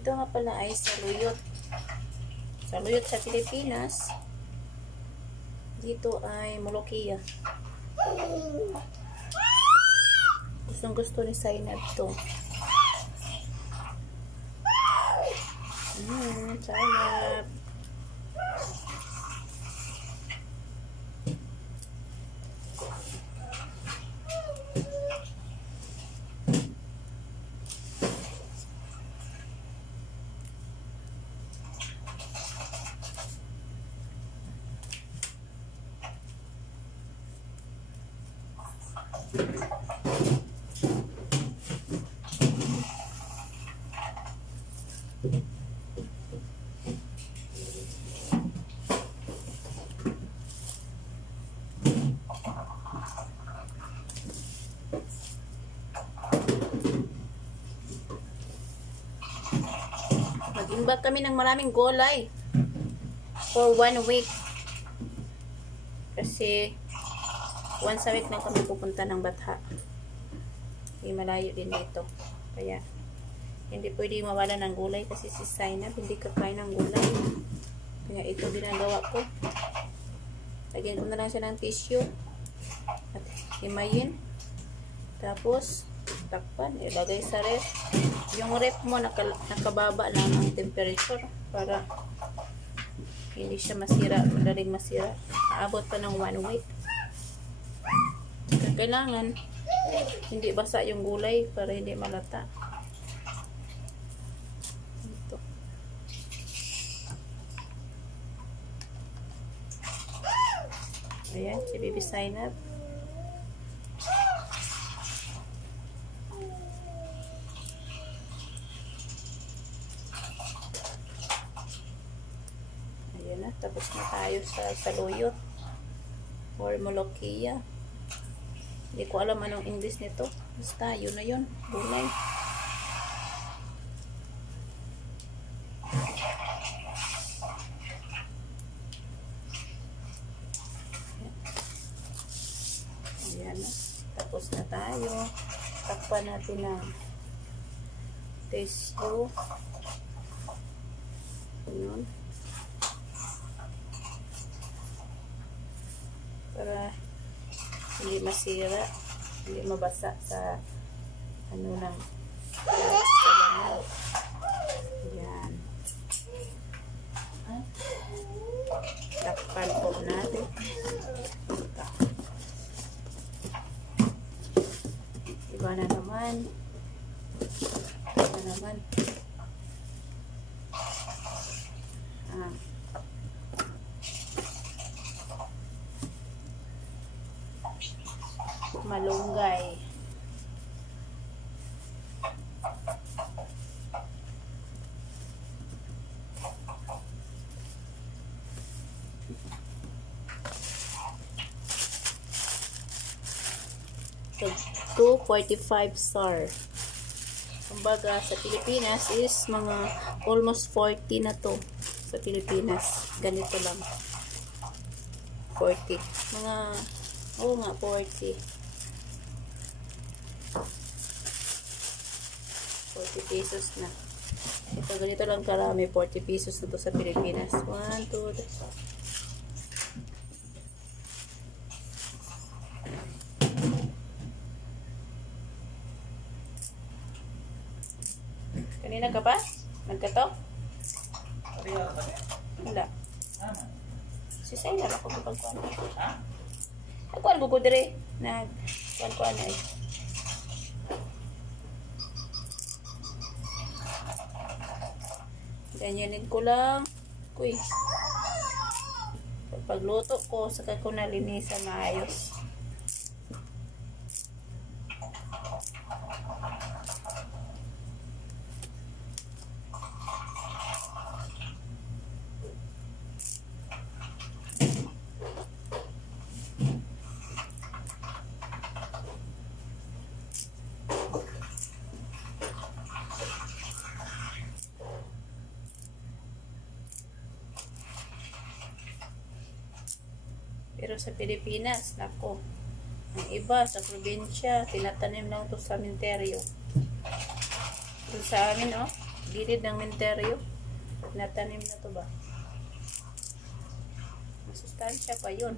Ito nga pala ay saluyot. Saluyot sa Pilipinas. Dito ay Molokia. Gustong gusto ni Zainab to. Zainab. Nag-imbak kami ng maraming gulay for 1 week. Kasi once a week lang kami pupunta ng Batha. Hindi malayo din dito. Kaya hindi pwede mawala ng gulay kasi si Zainab hindi kakain ng gulay. Kaya ito ginagawa ko. Lagyan ko na lang siya ng tissue at himayin. Tapos takpan, ilagay sa ref. Yung ref mo nakababa lang ang temperature para hindi siya masira, madaling masira. Aabot pa ng 1 week. Kailangan hindi basa yung gulay para hindi malata. Ito. Ayan, si Baby Zainab. Ayan na, tapos na tayo sa saluyot or Molokia. Hindi ko alam anong English nito. Basta, yun na yun. Gulay. Ayan na. Tapos na tayo. Takpan natin ng tissue. Yun. Para hindi masira, hindi mabasa sa ano ng salaman. Yan. Takpan po natin. Iba na naman. Iba na naman. Malunggay. So, 245 star. Kumbaga sa Pilipinas is mga almost 40 na to. Sa Pilipinas, ganito lang. 40. Mga, oo nga, 40. 40 pesos na. Ito, ganito lang karami. 40 pesos na to sa Pilipinas. 1, 2, 3. Kanina ka pa? Nagkato? Wala. Si Zainab ako kapagkuhan. Ako ang gugudre. Nagkuhan na eh. Ganyanin ko lang. Kuy. Pagluto ko, saka ko nalinisan maayos. Pero sa Pilipinas, nako, ang iba sa probinsya, tinatanim lang ito sa sementeryo. Ito sa amin, oh, gilid ng menteryo. Natanim na to ba? Masustansya pa yun.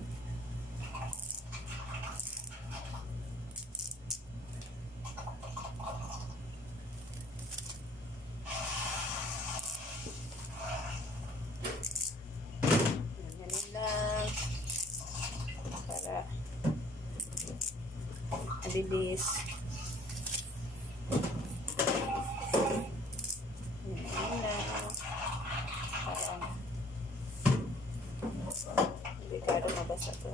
Ganyan lang. Para mabilis. Ganyan lang. Parang delikado mabasa to.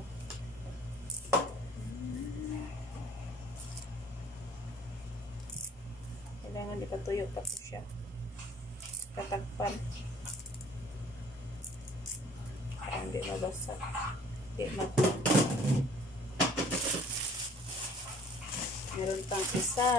Kailangan ipatuyo pa po siya. Tatakpan. Para hindi mabasa. Hindi matuyo. Meron pang isa.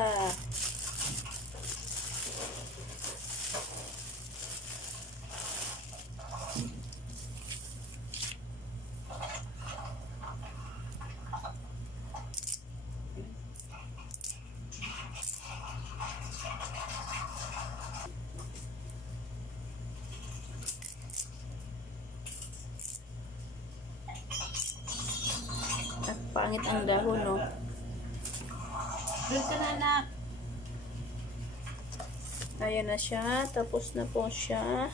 At pangit ang dahon, no? Doon ka na, anak. Ayan na siya. Tapos na po siya.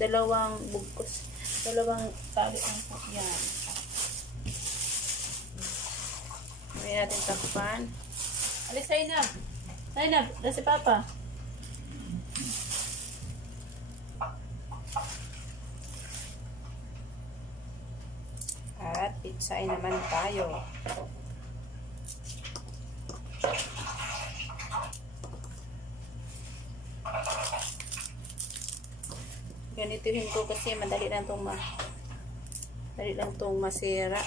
Dalawang bugkos. Dalawang tali ang po yan. May natin takpan. Alis, Zainab. Zainab, na si Papa. At pizzain naman tayo. Ganituhin ko kasi madali lang tong masira.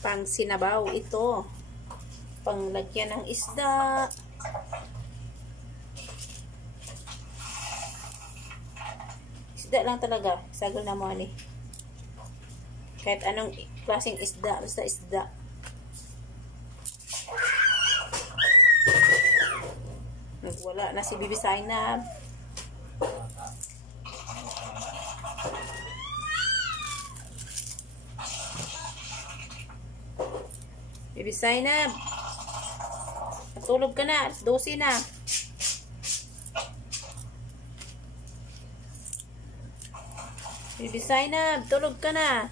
Pang sinabaw ito. Panglagyan ng isda. Isda lang talaga. Sagol na mo ani. Kahit anong klaseng isda. Basta isda. Nagwala na si Bibi Zainab. Bibi Zainab, natulog ka na. 12 na. Bibi Zainab, tulog ka na.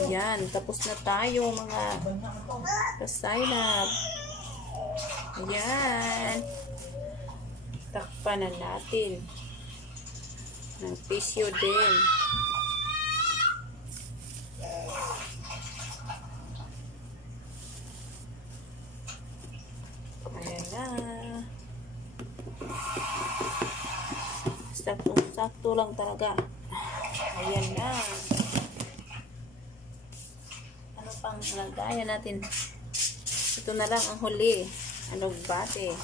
Ayan, tapos na tayo mga Zainab. Ayan. Takpan na natin ng tissue din. Ayan na. Sakto lang talaga. Ayan na. Ano pang lagayan natin? Ito na lang ang huli. Anong bate?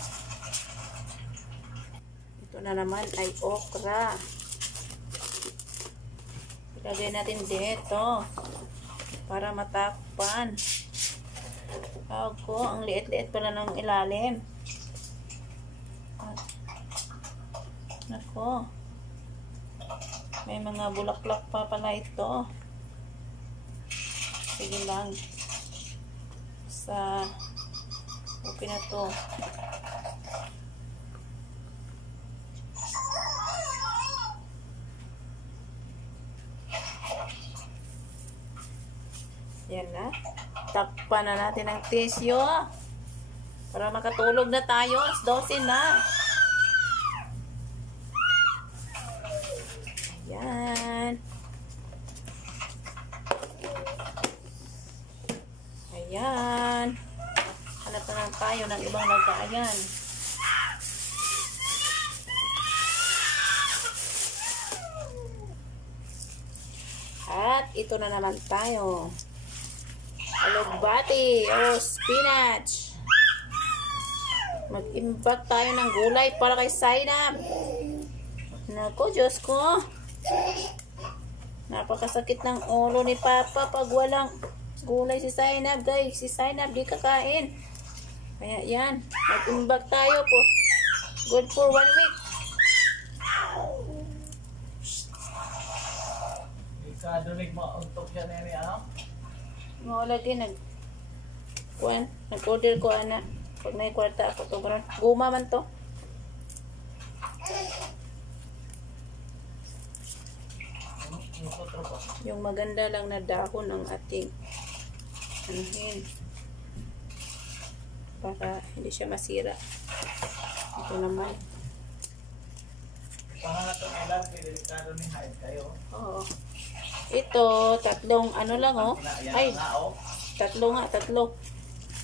Ito na naman ay okra. Ilagay natin dito. para matakpan. Ako, ang liit-liit pala ng ilalim. Nako. May mga bulaklak pa pala ito. Sige lang. Okay na to. Yan na. Takpan na natin ang tissue. Para makatulog na tayo. 12 na. Ayan. Ayan. Hanap na lang tayo ng ibang lagayan. At ito na naman tayo. Alugbati o spinach. Mag-imbak tayo ng gulay para kay Zainab. Naku, Diyos ko. Napakasakit ng ulo ni Papa pag walang gulay si Zainab, guys. Si Zainab di kakain. Kaya yan. Mag-imbak tayo po. Good for 1 week. Ikadunig mo untuk siya na yan, ano? Nga lagi nag-order ko ana. Pag may kwarta ako to, guma man to. Yung maganda lang na dahon ng ating anuhin para hindi siya masira. Ito naman. Pangalan itong ilan, delikado ni Hyde kayo. Oo. Ito, tatlong ano lang oh. Ay, tatlo.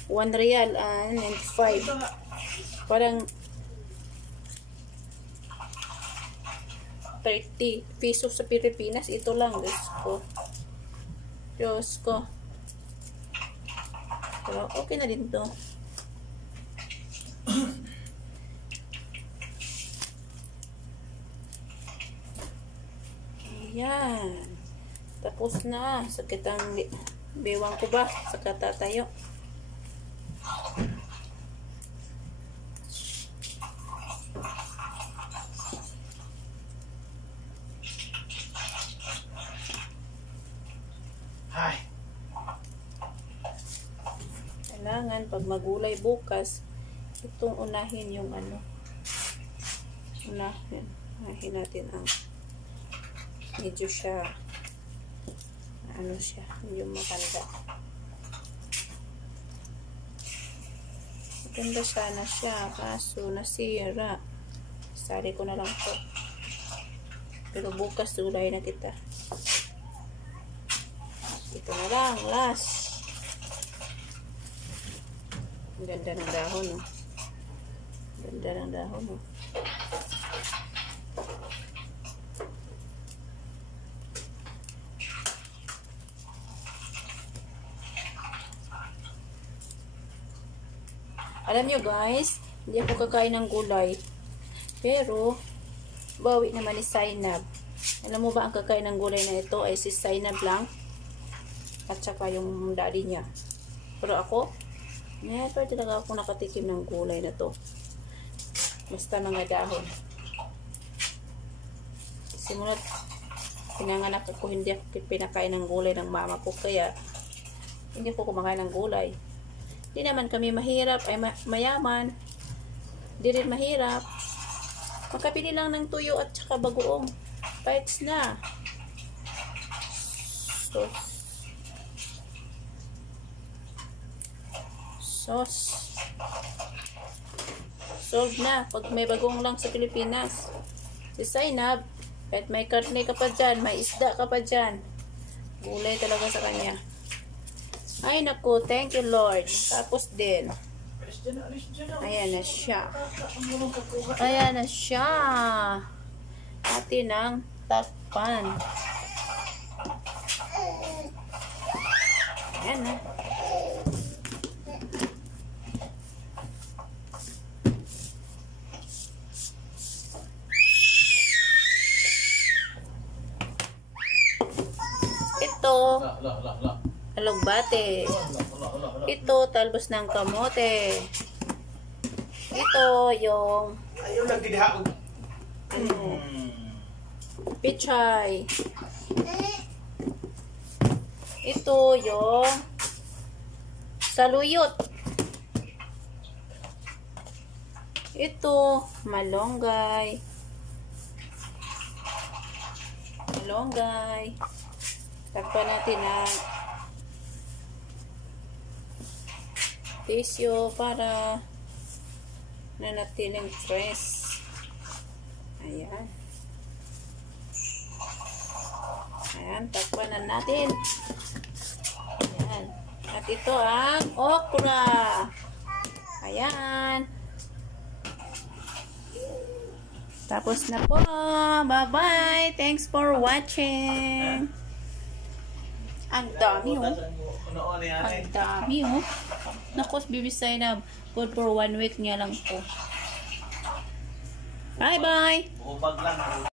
1 real and 95. Parang 30 pesos sa Pilipinas. Ito lang, Diyos ko. Pero okay na din to. Ayan. Tapos na. Sakit ang bewang ko ba? Saka tatayo. Kailangan pag magulay bukas, itong unahin yung ano. Unahin natin ang medyo siya ano siya, yung maganda. Maganda sana siya, kaso nasira. Sari ko na lang to. Pero bukas tulay na kita. Ito na lang, last. Ang ganda ng dahon, oh. Ganda ng dahon, oh. Alam nyo guys, hindi ako kakain ng gulay. Pero, bawi naman ni Zainab. Alam mo ba ang kakain ng gulay na ito ay si Zainab lang? At saka yung daddy niya. Pero ako, never talaga ako nakatikim ng gulay na to. Basta mga dahon. Simulat, pinanganak ako, hindi ako pinakain ng gulay ng mama ko. Kaya, hindi ako kumakain ng gulay. Di naman kami mahirap, ay mayaman. Di rin mahirap. Makapili lang ng tuyo at saka bagoong. Bites na. Sauce. Solved na. Pag may bagong lang sa Pilipinas. Si Zainab, kahit may karne ka pa dyan, may isda ka pa dyan. Gulay talaga sa kanya. Ay naku, thank you Lord. Tapos din. Ayan na siya. Ayan na siya. Atin ang takpan. Ayan na. Ito. alugbate. Wala. Ito, talbos ng kamote. Ito, yung Ayaw lagi diha. pichay. Ito, yung saluyot. Ito, malunggay. Malunggay. Takpan natin ang tissue para nanatiling fresh. Ayan. Ayan, takpan na natin. Ayan. At ito ang okra. Ayan. Tapos na po. Bye-bye. Thanks for watching. Ang dami, oh. Ang dami, oh. Nakos, bibisay na. Good for 1 week nga lang po. Bye-bye. Ubag lang.